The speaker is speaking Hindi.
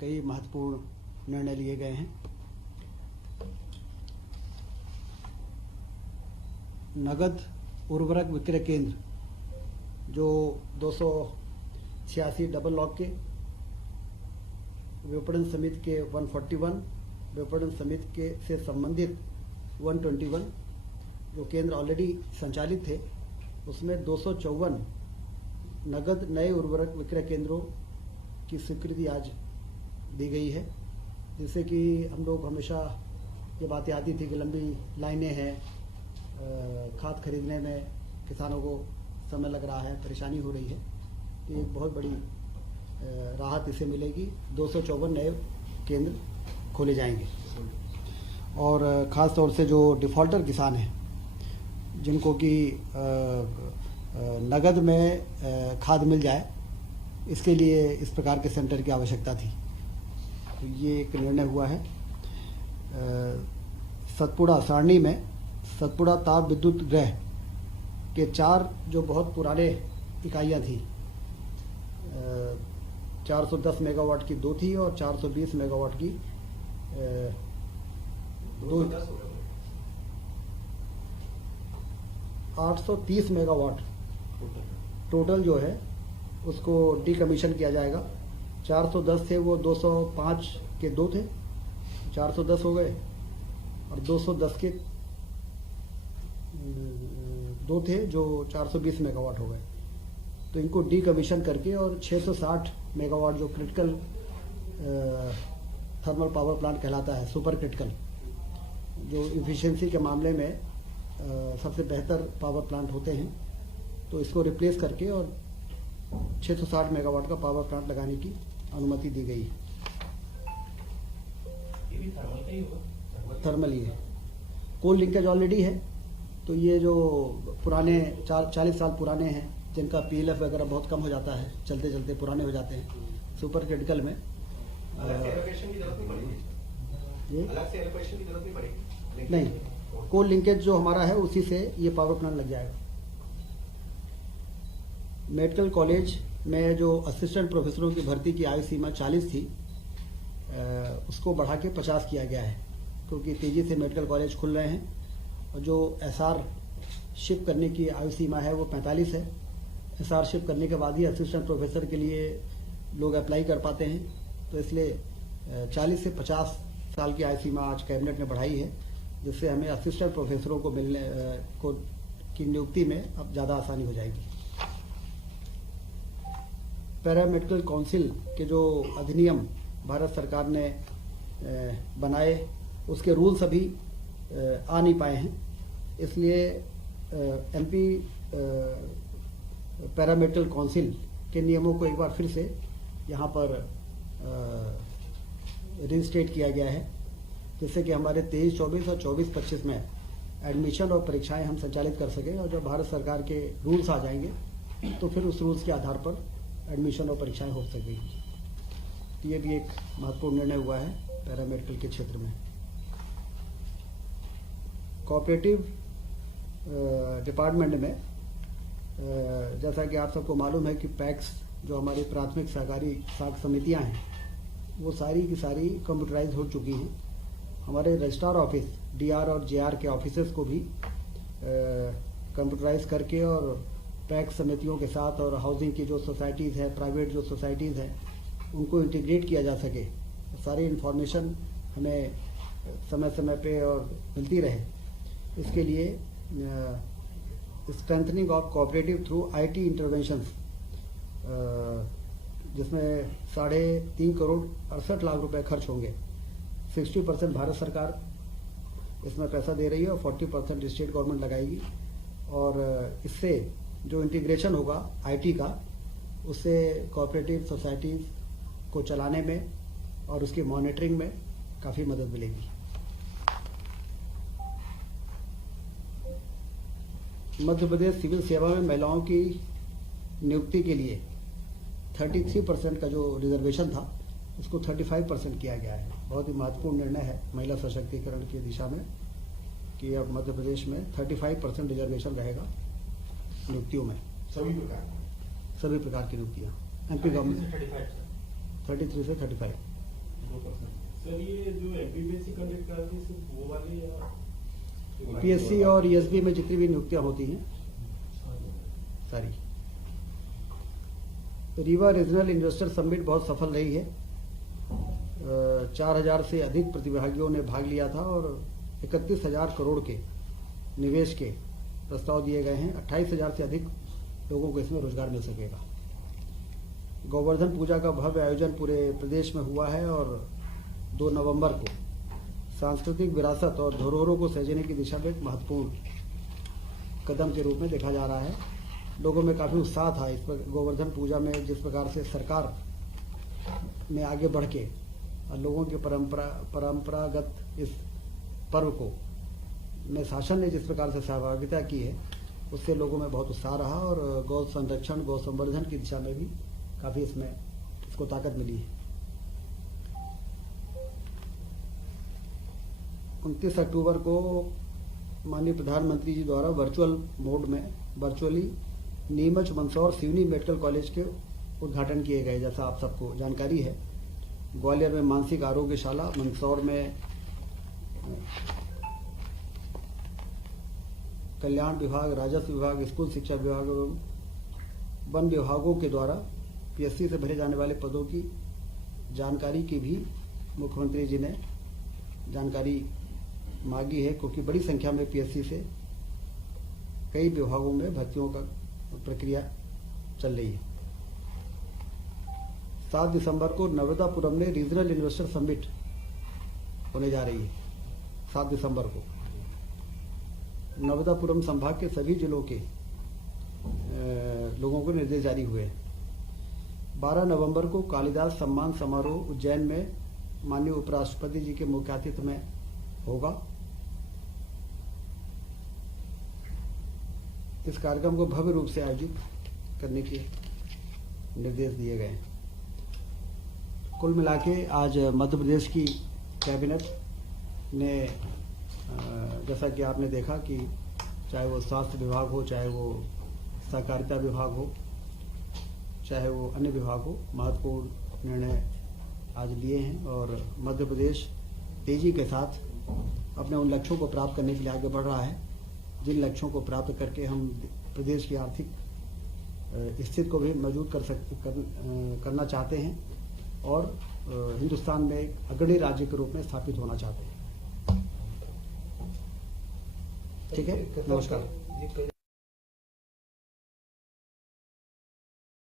कई महत्वपूर्ण निर्णय लिए गए हैं। नगद उर्वरक विक्रय केंद्र जो 286 डबल लॉक के, विपणन समिति के 141, विपणन समिति के से संबंधित 121 जो केंद्र ऑलरेडी संचालित थे, उसमें 254 नगद नए उर्वरक विक्रय केंद्रों की स्वीकृति आज दी गई है। जिससे कि हम लोग हमेशा ये बातें आती थी कि लंबी लाइनें हैं, खाद खरीदने में किसानों को समय लग रहा है, परेशानी हो रही है। तो एक बहुत बड़ी राहत इसे मिलेगी। 254 नए केंद्र खोले जाएंगे और ख़ास तौर से जो डिफ़ॉल्टर किसान हैं जिनको कि नगद में खाद मिल जाए, इसके लिए इस प्रकार के सेंटर की आवश्यकता थी। तो ये एक निर्णय हुआ है। सतपुड़ा सारणी में सतपुड़ा ताप विद्युत गृह के 4 जो बहुत पुराने इकाइयाँ थी, 410 मेगावाट की 2 थी और 420 मेगावाट की 2, 830 मेगावाट टोटल जो है उसको डीकमीशन किया जाएगा। 410 थे वो 205 के 2 थे, 410 हो गए, और 210 के 2 थे जो 420 मेगावाट हो गए। तो इनको डीकमीशन करके और 660 मेगावाट जो क्रिटिकल थर्मल पावर प्लांट कहलाता है, सुपर क्रिटिकल, जो इफिशिएंसी के मामले में सबसे बेहतर पावर प्लांट होते हैं, तो इसको रिप्लेस करके और 660 मेगावाट का पावर प्लांट लगाने की अनुमति दी गई। ये भी थर्मल का ही होगा? थर्मल ही है। कोल लिंकेज ऑलरेडी है, तो ये जो पुराने 40 साल पुराने हैं जिनका PLF वगैरह बहुत कम हो जाता है, चलते चलते पुराने हो जाते हैं, सुपर क्रिटिकल में अलग से एलोकेशन की जरूरत नहीं पड़ेगी? ये अलग से एलोकेशन की जरूरत नहीं पड़ेगी? नहीं, कोल लिंकेज जो हमारा है उसी से ये पावर प्लांट लग जाएगा। मेडिकल कॉलेज में जो असिस्टेंट प्रोफेसरों की भर्ती की आयु सीमा 40 थी, उसको बढ़ा के 50 किया गया है, क्योंकि तेजी से मेडिकल कॉलेज खुल रहे हैं। और जो SR शिफ्ट करने की आयु सीमा है वो 45 है। SR शिफ्ट करने के बाद ही असिस्टेंट प्रोफेसर के लिए लोग अप्लाई कर पाते हैं, तो इसलिए 40 से 50 साल की आयु सीमा आज कैबिनेट ने बढ़ाई है, जिससे हमें असिस्टेंट प्रोफेसरों को मिलने की नियुक्ति में अब ज़्यादा आसानी हो जाएगी। पैरामेडिकल काउंसिल के जो अधिनियम भारत सरकार ने बनाए, उसके रूल्स अभी आ नहीं पाए हैं, इसलिए MP पैरामेडिकल काउंसिल के नियमों को एक बार फिर से यहाँ पर रिस्टेट किया गया है, जिससे कि हमारे 23-24 और 24-25 में एडमिशन और परीक्षाएं हम संचालित कर सकें। और जब भारत सरकार के रूल्स आ जाएंगे तो फिर उस रूल्स के आधार पर एडमिशन और परीक्षाएं हो सकेंगी। तो ये भी एक महत्वपूर्ण निर्णय हुआ है पैरामेडिकल के क्षेत्र में। कोऑपरेटिव डिपार्टमेंट में जैसा कि आप सबको मालूम है कि पैक्स जो हमारी प्राथमिक सहकारी साख समितियां हैं, वो सारी की सारी कंप्यूटराइज हो चुकी हैं। हमारे रजिस्ट्रार ऑफिस DR और JR के ऑफिसेस को भी कंप्यूटराइज करके और पैक्स समितियों के साथ और हाउसिंग की जो सोसाइटीज़ हैं, प्राइवेट जो सोसाइटीज़ हैं, उनको इंटीग्रेट किया जा सके, सारी इन्फॉर्मेशन हमें समय समय पे और मिलती रहे। इसके लिए strengthening of cooperative through IT interventions, जिसमें 3.5 करोड़ 68 लाख रुपए खर्च होंगे। 60% भारत सरकार इसमें पैसा दे रही है और 40% स्टेट गवर्नमेंट लगाएगी। और इससे जो इंटीग्रेशन होगा IT का, उससे कोऑपरेटिव सोसाइटीज़ को चलाने में और उसकी मॉनिटरिंग में काफ़ी मदद मिलेगी। मध्य प्रदेश सिविल सेवा में महिलाओं की नियुक्ति के लिए 33% का जो रिजर्वेशन था, उसको 35% किया गया है। बहुत ही महत्वपूर्ण निर्णय है महिला सशक्तिकरण की दिशा में कि अब मध्य प्रदेश में 35% रिजर्वेशन रहेगा नियुक्तियों में, सभी प्रकार की नियुक्तियाँ। MP गवर्नमेंट 33 से 35। सर ये जो एमपीपीएससी कंडक्ट करती है सिर्फ वो वाले या पीएससी और ईएसबी में जितनी भी नियुक्तियां होती हैं सारी। रीवा रीजनल इन्वेस्टर समिट बहुत सफल रही है। 4000 से अधिक प्रतिभागियों ने भाग लिया था और 31,000 करोड़ के निवेश के प्रस्ताव दिए गए हैं। 28,000 से अधिक लोगों को इसमें रोजगार मिल सकेगा। गोवर्धन पूजा का भव्य आयोजन पूरे प्रदेश में हुआ है और 2 नवंबर को सांस्कृतिक विरासत और धरोहरों को सहेजने की दिशा में एक महत्वपूर्ण कदम के रूप में देखा जा रहा है। लोगों में काफ़ी उत्साह था इस पर। गोवर्धन पूजा में जिस प्रकार से सरकार ने आगे बढ़ के लोगों के परंपरागत इस पर्व को में शासन ने जिस प्रकार से सहभागिता की है, उससे लोगों में बहुत उत्साह रहा और गौ संरक्षण गौ संवर्धन की दिशा में भी काफ़ी इसको ताकत मिली है। 29 अक्टूबर को माननीय प्रधानमंत्री जी द्वारा virtually Neemuch Mandsaur Seoni medical college के उद्घाटन किए गए, जैसा आप सबको जानकारी है। ग्वालियर में मानसिक आरोग्यशाला, मंदसौर में कल्याण विभाग, राजस्व विभाग, स्कूल शिक्षा विभाग एवं वन विभागों के द्वारा पीएससी से भरे जाने वाले पदों की जानकारी की भी मुख्यमंत्री जी ने जानकारी मांगी है, क्योंकि बड़ी संख्या में पीएससी से कई विभागों में भर्तियों का प्रक्रिया चल रही है। 7 दिसंबर को नर्मदापुरम में रीजनल इन्वेस्टर समिट होने जा रही है। 7 दिसंबर को नर्मदापुरम संभाग के सभी जिलों के लोगों को निर्देश जारी हुए हैं। 12 नवंबर को कालिदास सम्मान समारोह उज्जैन में माननीय उपराष्ट्रपति जी के मुख्य आतिथ्य में होगा। इस कार्यक्रम को भव्य रूप से आयोजित करने के निर्देश दिए गए हैं। कुल मिला के आज मध्य प्रदेश की कैबिनेट ने, जैसा कि आपने देखा कि चाहे वो स्वास्थ्य विभाग हो, चाहे वो सहकारिता विभाग हो, चाहे वो अन्य विभाग हो, महत्वपूर्ण निर्णय आज लिए हैं और मध्य प्रदेश तेजी के साथ अपने उन लक्ष्यों को प्राप्त करने के लिए आगे बढ़ रहा है, जिन लक्ष्यों को प्राप्त करके हम प्रदेश की आर्थिक स्थिति को भी मजबूत करना चाहते हैं और हिंदुस्तान में एक अग्रणी राज्य के रूप में स्थापित होना चाहते हैं। ठीक है, नमस्कार।